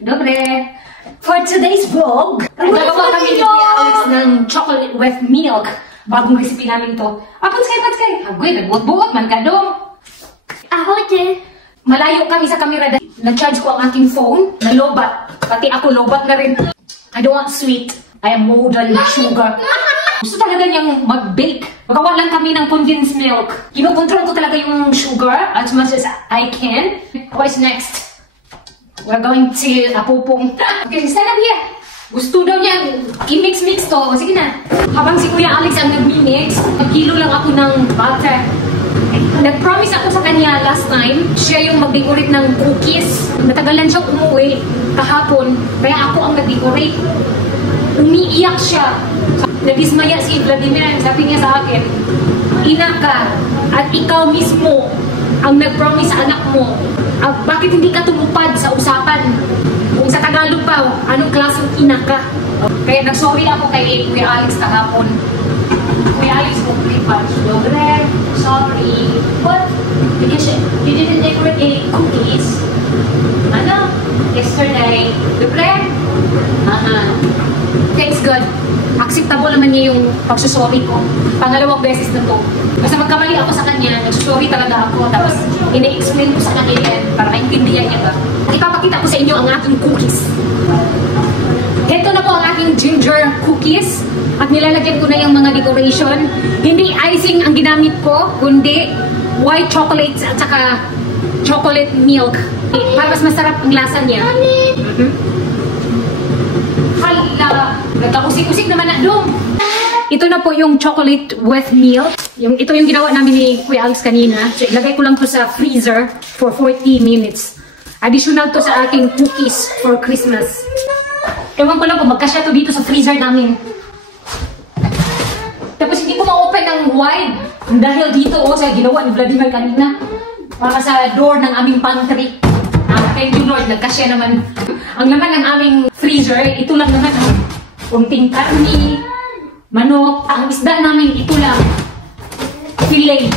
Dobre! For today's vlog, nagawa kami ni Kuya Alex ng chocolate with milk. Bagong recipe namin to. Pats kay. Agoy, nagbuot-buot man ka dong. Ahoy, Malayo kami sa camera dahil na-charge ko ang aking phone. Nalobat. Pati ako lobat na rin. I don't want sweet. I am modern sugar. Gusto talaga niyang mag-bake. Magawa lang kami ng condensed milk. Kinokontrol ko talaga yung sugar as much as I can. What's next? We're going to apupong. Okay, stand up here. Gusto daw niya i-mix-mix to. O, sige na. Habang si Kuya Alex ang nag-mix, mag-kilo lang ako ng butter. Nag-promise ako sa kanya last time, siya yung mag-decorate ng cookies. Natagalan siya umuwi kahapon, kaya ako ang nag-decorate. Umiiyak siya. Nadismaya si Vladimir. Sabi niya sa akin, ina ka at ikaw mismo ang nag-promise sa anak mo. Bakit hindi ka tumupad sa usapan? Kung sa Tagalog pa, anong klaseng ina ka? Kaya nag-sorry ako kay Kuya Alex kahapon. Kuya Alex, Dobre, sorry. But, because you didn't decorate any cookies. Ano? Yesterday. Dobre? Thanks God. Acceptable naman niya yung pagsusorry ko. Pangalawang beses na to. Basta magkamali ako sa kanya, nagsusorry talaga ako. Tapos, ina-explain ko sa kanya yan para maintindihan niya ba. Ipapakita ko sa inyo ang aking cookies. Ito na po ang aking ginger cookies. At nilalagyan ko na yung mga decoration. Hindi icing ang ginamit ko, kundi white chocolates at saka chocolate milk. Para mas masarap ang lasa niya. Hala! Nagkakusik-kusik naman na doon. Ito na po yung chocolate with milk. Ito yung ginawa namin ni Kuya Alex kanina. So, ilagay ko lang to sa freezer for 40 minutes. Additional to sa aking cookies for Christmas. Ewan ko lang kung magkasya to dito sa freezer namin. Tapos hindi ko ma-open ng wide. Dahil dito, sa ginawa ni Vladimir kanina. Para sa door ng aming pantry. Thank you Lord, nagkasya naman. Ang laman ng aming freezer, ito lang naman. Kunting karni, manok. Ang isda namin, ito lang. Filet.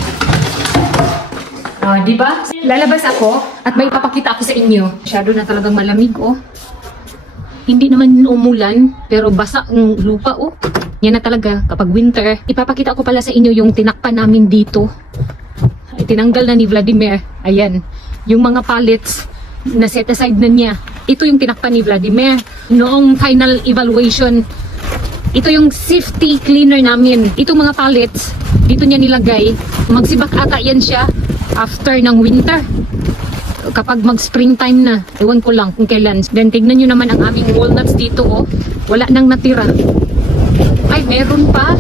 Diba? Lalabas ako at may papakita ako sa inyo. Masyado na talagang malamig, Hindi naman umulan, pero basa ang lupa, Yan na talaga kapag winter. Ipapakita ko pala sa inyo yung tinakpan namin dito. Tinanggal na ni Vladimir. Ayan. Yung mga pallets na set aside na niya. Ito yung tinakpan ni Vladimir. Noong final evaluation, ito yung safety cleaner namin. Itong mga pallets, dito niya nilagay. Magsibak ata yan siya after ng winter. Kapag mag-springtime na, ewan ko lang kung kailan. Then tignan nyo naman ang aming walnuts dito, Wala nang natira. Ay, meron pa.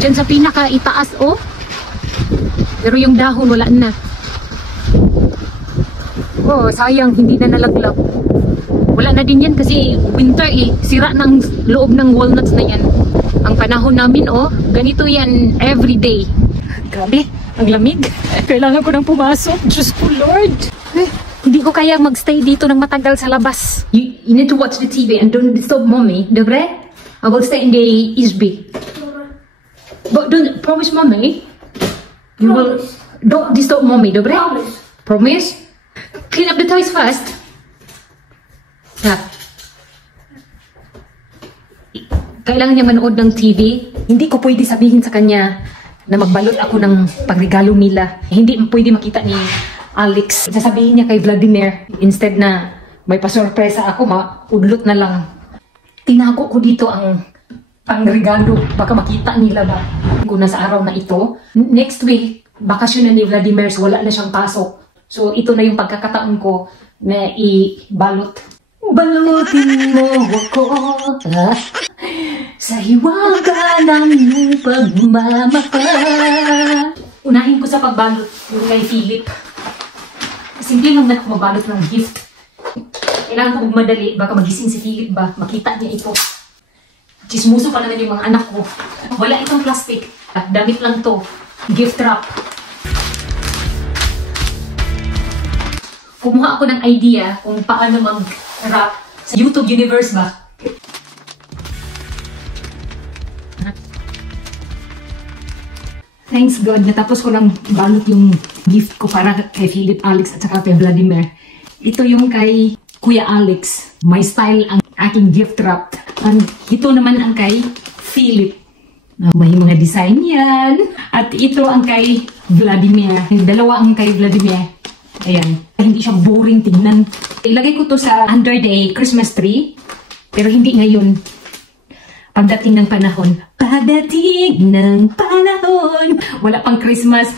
Diyan sa pinaka-itaas, Pero yung dahon, wala na. Sayang, hindi na nalaglag. Wala na din yan kasi winter, Sira ng loob ng walnuts na yan. Ang panahon namin, ganito yan everyday. Grabe, ang lamig. Kailangan ko nang pumasok. Diyos ko, Lord. Hindi ko kaya magstay dito ng matagal sa labas. You need to watch the TV and don't disturb mommy, dobre? I will stay in the ISB. But don't promise mommy. You will don't disturb mommy, dobre? Promise? Clean up the toys first. Kailangan niya manood ng TV. Hindi ko pwede sabihin sa kanya na magbalot ako ng pagregalo nila. Hindi pwede makita ni Alex. Sasabihin niya kay Vladimir, instead na may pasurpresa ako, maudlot na lang. Tinago ko dito ang pangregalo. Baka makita nila ba kung nasa araw na ito. Next week, bakasyon na ni Vladimir, so wala na siyang pasok. So ito na yung pagkakataon ko na ibalot. Balutin mo ako sa hiwaga ng iyong pagmamahal. Unahin ko sa pagbalot yung kay Philip. Simple lang na ako mabalot ng gift. Kailangan ko magmadali, baka magising si Philip ba, makita niya ito. Chismuso pa naman yung mga anak ko. Wala itong plastic at damit lang to. Gift wrap. Kumuha ako ng idea kung paano mag-wrap sa YouTube universe ba. Thanks God, natapos ko lang balot yung gift ko para kay Philip, Alex at saka kay Vladimir. Ito yung kay Kuya Alex. My style ang aking gift wrap. Ito naman ang kay Philip. May mga design yan. At ito ang kay Vladimir. Dalawa ang kay Vladimir. Ayan. Hindi siya boring tingnan. Ilagay ko to sa under the Christmas tree. Pero hindi ngayon. Pagdating ng panahon. Pagdating ng panahon. Wala pang Christmas.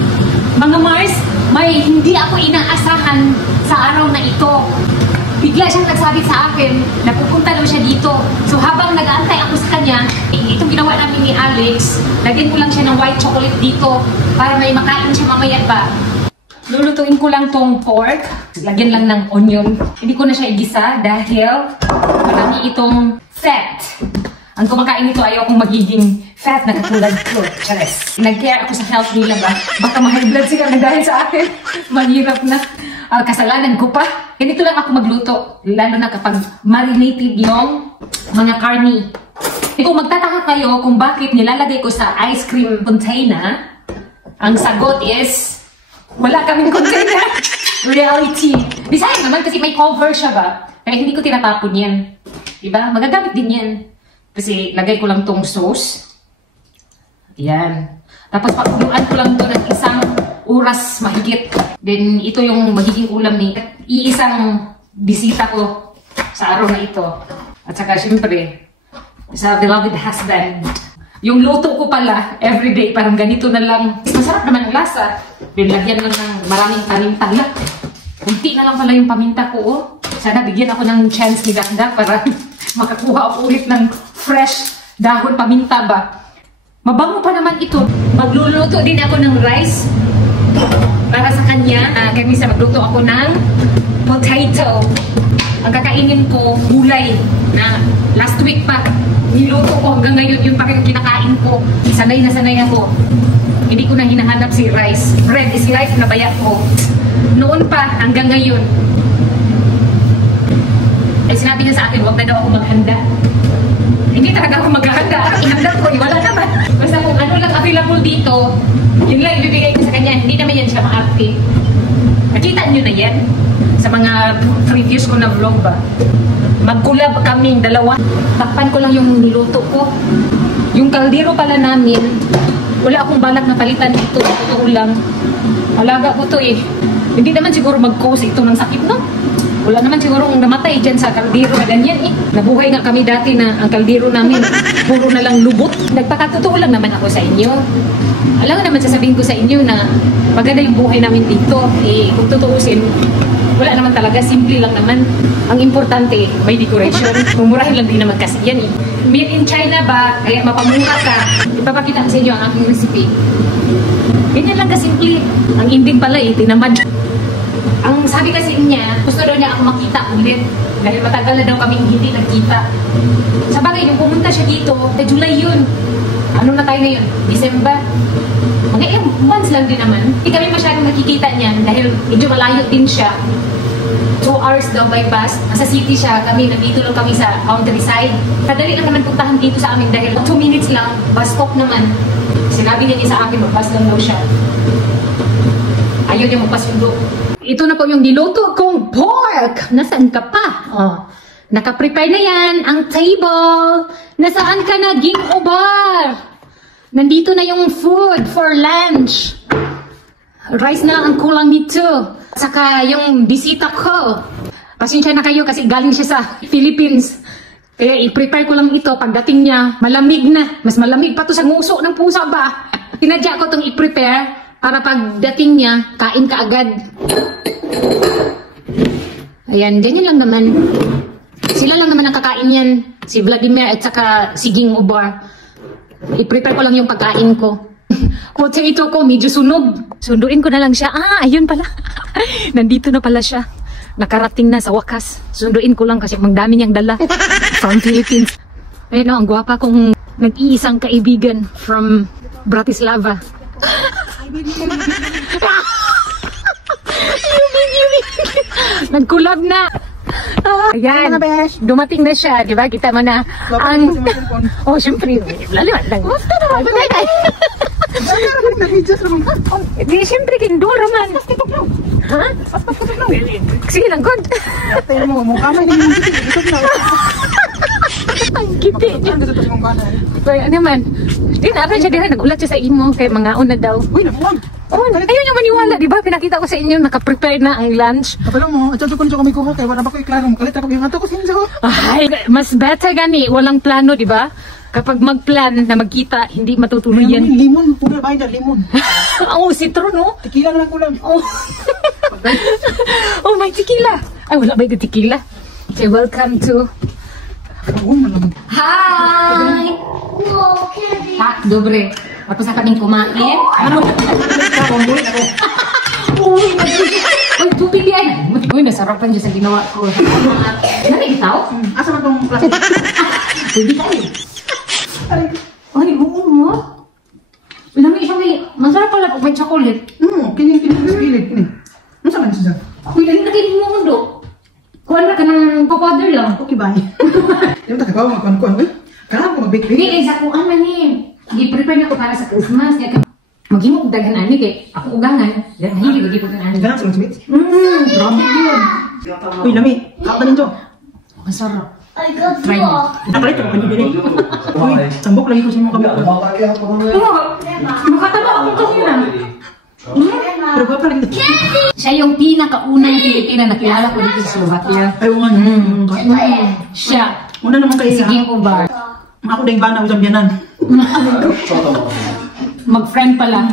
Mga Mars, may hindi ako inaasahan sa araw na ito. Bigla siyang nagsabi sa akin na pupunta daw siya dito. So habang nag-aantay ako sa kanya, itong ginawa namin ni Alex, lagyan ko lang siya ng white chocolate dito para may makain siya mamaya pa. Lulutuin ko lang tong pork. Lagyan lang ng onion. Hindi ko na siya igisa dahil marami itong fat. Ang kumakain nito ayaw kong magiging fat na katulad ko. Chares. Nag-care ako sa health nila ba? Baka ma-high blood sila na dahil sa akin. Mahirap na. Kasalanan ko pa. Ganito lang ako magluto. Lalo na kapag marinated yung mga karni. E kung magtataka kayo kung bakit nilalagay ko sa ice cream container, ang sagot is, wala kaming container. Reality. Bisaya naman kasi may cover siya ba? Kaya hindi ko tinatapon yan. Diba? Magagamit din yan. Kasi lagay ko lang tong sauce. Yan. Tapos pakuluan ko lang to ng isang oras mahigit. Then ito yung magiging ulam ni iisang bisita ko sa araw na ito. At saka syempre, sa beloved husband. Yung luto ko pala, everyday, parang ganito na lang. Masarap naman ang lasa. Then lagyan lang ng maraming paminta. Kunti na lang pala yung paminta ko. Oh. Sana bigyan ako ng chance ni Dakdak para makakuha ako ulit ng fresh dahon paminta ba. Mabango pa naman ito. Magluluto din ako ng rice para sa kanya. Kanisa magluto ako ng potato. Ang kakainin ko, gulay na last week pa. Niluto ko hanggang ngayon yung kinakain ko. Sanay na sanay ako. Hindi ko na hinahanap si rice. Bread is life na bayat ko. Noon pa hanggang ngayon. Ay sinabi niya sa akin, huwag na daw ako maghanda. Hindi talaga ako maghahanda. Ihanda ko, wala naman. Basta kung ano lang available dito, yun lang ibibigay ko sa kanya. Hindi naman yan siya maarte. Nakita nyo na yan sa mga previous ko na vlog ba. Magkulab kaming dalawa. Takpan ko lang yung niluto ko. Yung kaldero pala namin, wala akong balak na palitan ito. Totoo lang. Alaga ko to eh. Hindi naman siguro mag-cause ito ng sakit, no? Wala naman siguro namatay dyan sa kaldero na ganyan eh. Nabuhay nga kami dati na ang kaldero namin puro na lang lubot. Nagpakatotoo lang naman ako sa inyo. Alam nga naman sasabihin ko sa inyo na maganda yung buhay namin dito. Eh, kung tutuusin, wala naman talaga. Simple lang naman. Ang importante, may decoration. Mumurahin lang din naman kasi yan eh. Made in China ba? Kaya mapamura ka. Ipapakita ko sa inyo ang aking recipe. Ganyan lang kasimple. Ang ending pala eh, tinamad. Ang sabi kasi niya, gusto daw niya ako makita ulit. Dahil matagal na daw kaming hindi nagkita. Sa bagay, nung pumunta siya dito, July yun. Ano na tayo ngayon? December. Mga ilang months lang din naman. Hindi kami masyadong nakikita niyan dahil medyo malayo din siya. 2 hours daw by bus. Nasa city siya, kami nandito lang kami sa countryside. Kadali lang naman puntahan dito sa amin dahil 2 minutes lang, bus stop naman. Sinabi niya sa akin, mag-bus lang daw siya. Ayaw niya magpasundo. Ito na po yung niluto kong pork. Nasaan ka pa? Oh, naka-prepare na yan ang table. Nasaan ka na, Ging Obar? Nandito na yung food for lunch. Rice na ang kulang dito. Saka yung bisita ko. Pasensya na kayo kasi galing siya sa Philippines. Kaya i-prepare ko lang ito. Pagdating niya, malamig na. Mas malamig pa to sa nguso ng pusa ba? Tinadya ko itong i-prepare para pagdating niya, kain ka agad. Ayan, ganyan lang naman. Sila lang naman ang kakain yan. Si Vladimir at saka si Ging Obar. I-prepare ko lang yung pagkain ko. Potato ko, medyo sunog. Sunduin ko na lang siya. Ah, ayun pala. Nandito na pala siya. Nakarating na sa wakas. Sunduin ko lang kasi magdami niyang dala. From Philippines. Ayun no, ang gwapa kong nag-iisang kaibigan from Bratislava. Nagkulab na. Ayan, dumating na siya, di ba? Kita mo na ang... Oh, syempre. Laliwan lang. Basta naman. Di, syempre, kindura man. Ha? Sige lang, God. Pero mo, mukha mo hindi mo gusto na. Ang kiti. Kaya naman. Di na, siya din nagulat siya sa imo. Kaya mga una daw. Uy, nabuwag. Oh, ayun yung maniwala, di ba? Pinakita ko sa inyo, nakaprepare na ang lunch. Kapalo mo, at ko na siya kumikuha kaya wala ba ko iklaro. Kalit ako yung ato ko sinsa ko. Ay, mas better gani, walang plano, di ba? Kapag mag-plan na magkita, hindi matutuloy yan. Limon, puna ba yun limon. Oo, citron, no? Tequila na lang kulang. Oh. Oh, may tequila. Ay, wala ba yung tequila? Okay, welcome to... Hi! Tak, dobre. Tapos na kaming kumain. Ano? Uy, tubig yan. Uy, nasarapan dyan sa ginawa ko. Nakikitaw? Asa man tong plastic? Tubig tayo. Ay, oo mo. Lami siya may... Masarap pala pag may chocolate. Kining sa gilid. Ano sa man siya? Uy, lagi na kinig mo mundo. Kuhan na ka ng papader lang. Okay, bye. Yung tagaw, magkuhan-kuhan. Uy, kailangan ko mag-bake. Hindi, sa kuhan man eh. Gi-prepare na ko para sa Christmas. Maghimok daghan ani kay ako ugangan. Dahil hindi lagi po ani. Ganang sa sweets? Grabe yun. Uy, lami. Kakta ninyo. Masarap. I got Try you. mo. Napalit ako kanina. Uy, tambok lagi ko sa mga kamay. Oo. Makataba ako kanina. Pero ba pala kita? Siya yung pinakaunang Pilipina na kilala ko dito sa Slovakia. Ay, nga. Siya. Una naman kayo. Sige ko ba? Ako dahil ba na usang biyanan. Mag-friend pa lang.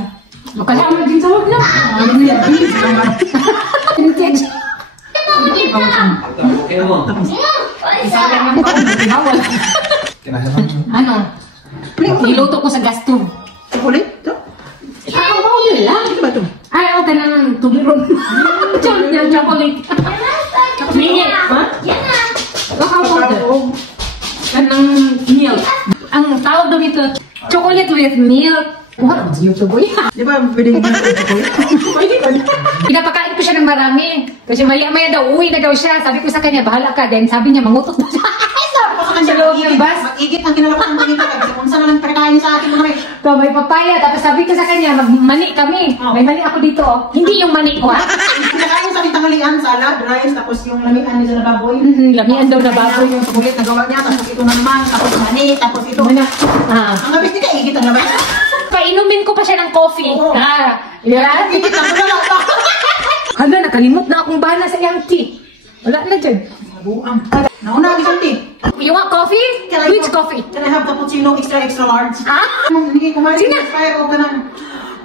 Makasama din sa wag na. Isa lang yung bawal. Ano? Niluto ko sa gas tube. Ulit? Ito? Ang bawal lang. Ito ba ito? Ay, ako ka ng tubiron. Chocolate. Minit. Ha? Baka powder. Kanang milk. Ang tawag daw dito, chocolate with milk. What? YouTube boy? Di ba pwedeng ito chocolate? Pwede ba? Pinapakain ko siya ng marami. Kasi maya-maya daw, uwi na daw siya. Sabi ko sa kanya, bahala ka. Then sabi niya, mangutot na siya. Sa loob ng bus. Mag-igit ang kinalapan ng manita. Kasi kung saan na lang perkain sa akin mga rin. So, may papaya. Tapos sabi ko sa kanya, magmani kami. May mani ako dito. Hindi yung mani ko, ha? Pinakain sa aking tanghalian, salad, rice, tapos yung lamian niya na baboy. Lamian daw na baboy. Yung sulit na gawa niya, tapos ito naman, tapos mani, tapos ito. Ah. Ang gabit niya, igit ang labas. Painumin ko pa siya ng coffee. Oo. Ah. Yan. Igit ang labas. Hala, nakalimot na akong bana sa iyang tea. Wala na dyan. Buang. Nauna, isang tea. You want coffee? Which coffee? Can I have cappuccino extra large? Ah? Hindi kumain. Sige. Inspire o ka ng...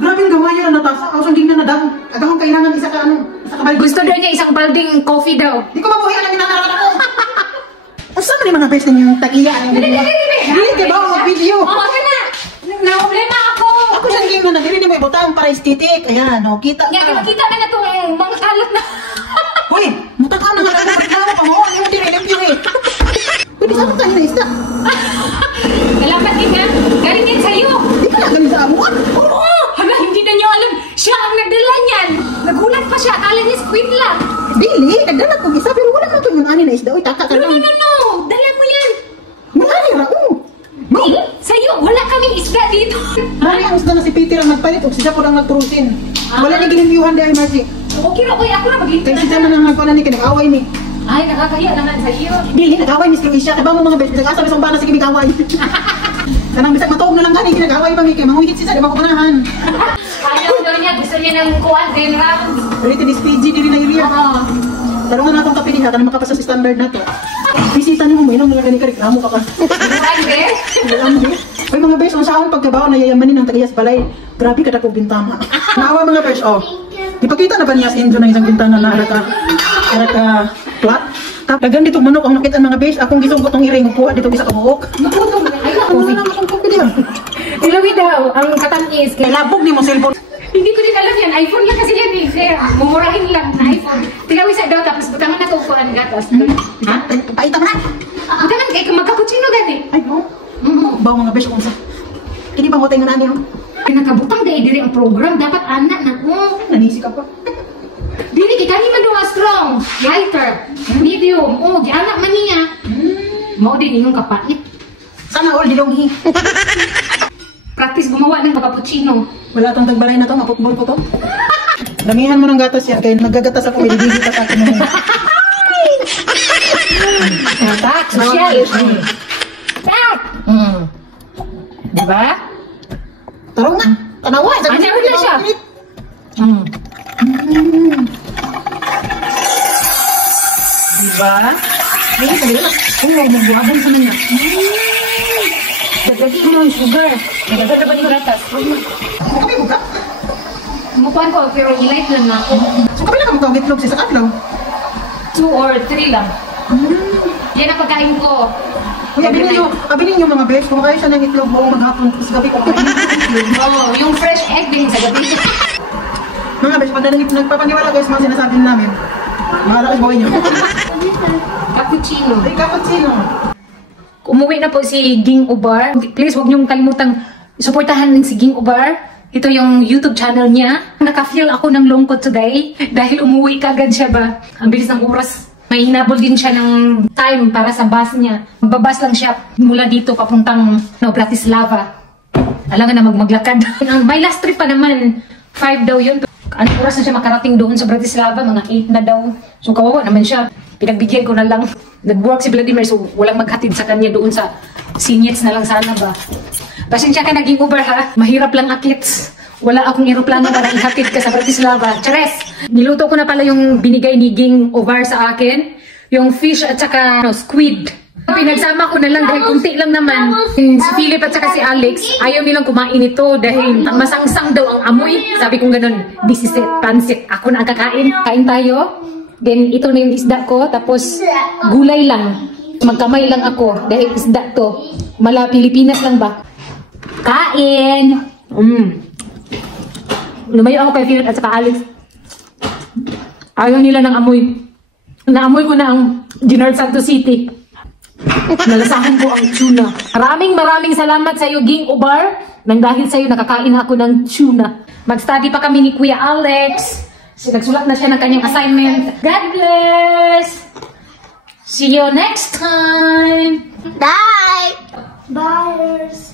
Grabe ang gamay yun, natasa. Ako siyang tingnan na daw. Agahong kailangan isa ka, isa ka balik. Gusto daw niya isang balding coffee daw. Di ko mabuhian ang inanaralan ako. Asa man yung mga best yung tagiya? Hindi ka ba ang video? Oo, na. Na-problema ako. Ako siyang game na hindi mo ibutang para estetik. Ayan, no, kita Nga, ka. nakita na na itong mga kalat na. Uy, mutaka na nga lang reklamo pa mo. Hindi mo tinilip yun eh. Pwede sa tayo na isda. Salamat din nga. Galing yan sa'yo. Di ka na galing sa amo. Oo. Hala, hindi na niyo alam. Siya ang nagdala niyan. Nagulat pa siya. Akala niya squid lang. Dili, nagdanak ko isa pero wala man to yung ani na isda. Uy, taka ka No, no, lang. no, no. Dala mo yan. Wala ni Rao. Di, sa'yo. Wala kaming isda dito. Mali ang isda na si Peter ang nagpalit o siya po lang nagprusin. Wala ni ginimbiuhan dahil Marcy. Okay na, ako na maghintay. Kaya siya man ang nagpala ni kinag-away ni. Ay, nakakahiya naman sa'yo. Dili, nag-away ni Luisha. Kaya ba mo mga best, nag-asa bisang bana sa kimig-away. Kanang bisag matuog na lang gani, kinag-away pa mi kay manguhit siya, di ba ko panahan. Ayaw daw niya. Gusto niya ng kuwan, then round. Rated is PG, dili na area. Oo. Tarungan natong kape niya, kanang makapasa sa standard na to. Bisita niyo mo, inom na lang gani ka, reklamo ka pa. Grabe. Uy mga besh, ang saan pagkabaw na yayamanin ng tagayas balay. Grabe ka dakong bintana. Naawa mga besh, oh. Ipakita na ba niya sa inyo ng isang bintana na araka flat? Dagan dito manok ang nakita mga besh. Akong gisunggot ng iring, kuha dito bisa kabuok. Ano na naman kong pili yan? Ilawi daw, ang katamis. Kaya labog ni mo cellphone. Hindi ko din alam yan. iPhone lang kasi yan eh. Kaya mumurahin lang na iPhone. Tilawi sa daw, tapos butangan na kukuhaan gatas. Ha? Paita ka na? Butangan kay magkaputsino gani. Ay, no. Bawa mga besh kung sa. Kini ba hotay nga nani ho? Nakabutang dahil diri ang program. Dapat anak na. Nanisi ka pa. Dili kay kani man daw strong. Lighter. Medium. Gianak man niya. Mao din yung kapait. Sana all dilonghi. Practice gumawa ng cappuccino. Wala tong tagbalay na to, maputbol ko to. Damihan mo ng gatas yan, kaya nagagatas ako, ilibigit at akin naman. Tak, social. Tak. Diba? Tarong nga, tanawa. Ano na siya? Diba? Ay, sabi na. Oo, magbuhabang sa nanya. Dagdagan mo yung sugar. Dagdagan ba yung gatas? Kapay mo ka? Mukuhan ko, pero i-light lang na ako. So, kapay na ka magkawag itlog sa adlaw. 2 or 3 lang. Yan ang pagkain ko. Uy, abilin nyo mga bes, kumakain siya ng itlog buong maghapon, sa gabi kumakain ng itlog. Oo, yung fresh egg din sa gabi. Mga bes, pag nagpapaniwala guys, mga sinasabi namin, mahala kayo buhay nyo. Cappuccino. Ay, cappuccino. Umuwi na po si Ging Ubar. Please, huwag niyong kalimutang suportahan din si Ging Ubar. Ito yung YouTube channel niya. Naka-feel ako ng lungkot today dahil umuwi kagad siya ba. Ang bilis ng oras. May hinabol din siya ng time para sa bus niya. Magbabas lang siya mula dito papuntang Bratislava. Alangan na maglakad. May last trip pa naman. 5 daw yun. Anong oras na siya makarating doon sa Bratislava? Mga 8 na daw. So kawawa naman siya. Pinagbigyan ko na lang. Nag-work si Vladimir so walang maghatid sa kanya doon sa Sinets na lang sana ba. Pasensya ka naging Uber ha. Mahirap lang akits. Wala akong eroplano para ihatid ka sa Bratislava. Chares! Niluto ko na pala yung binigay ni Ging Ubar sa akin. Yung fish at saka squid. Pinagsama ko na lang dahil kunti lang naman. Si Philip at saka si Alex, ayaw nilang kumain ito dahil masangsang daw ang amoy. Sabi kong ganun, this is it, pansit. Ako na ang kakain. Kain tayo. Then ito na yung isda ko. Tapos gulay lang. Magkamay lang ako dahil isda to. Mala Pilipinas lang ba? Kain! Lumayo ako kay Philip at saka Alex. Ayaw nila ng amoy. Naamoy ko na ang General Santos City. Nalasahan ko ang tuna. Maraming salamat sa iyo, Ging Ubar. Nang dahil sa iyo, nakakain ako ng tuna. Mag-study pa kami ni Kuya Alex. Nagsulat na siya ng kanyang assignment. God bless! See you next time! Bye! Bye!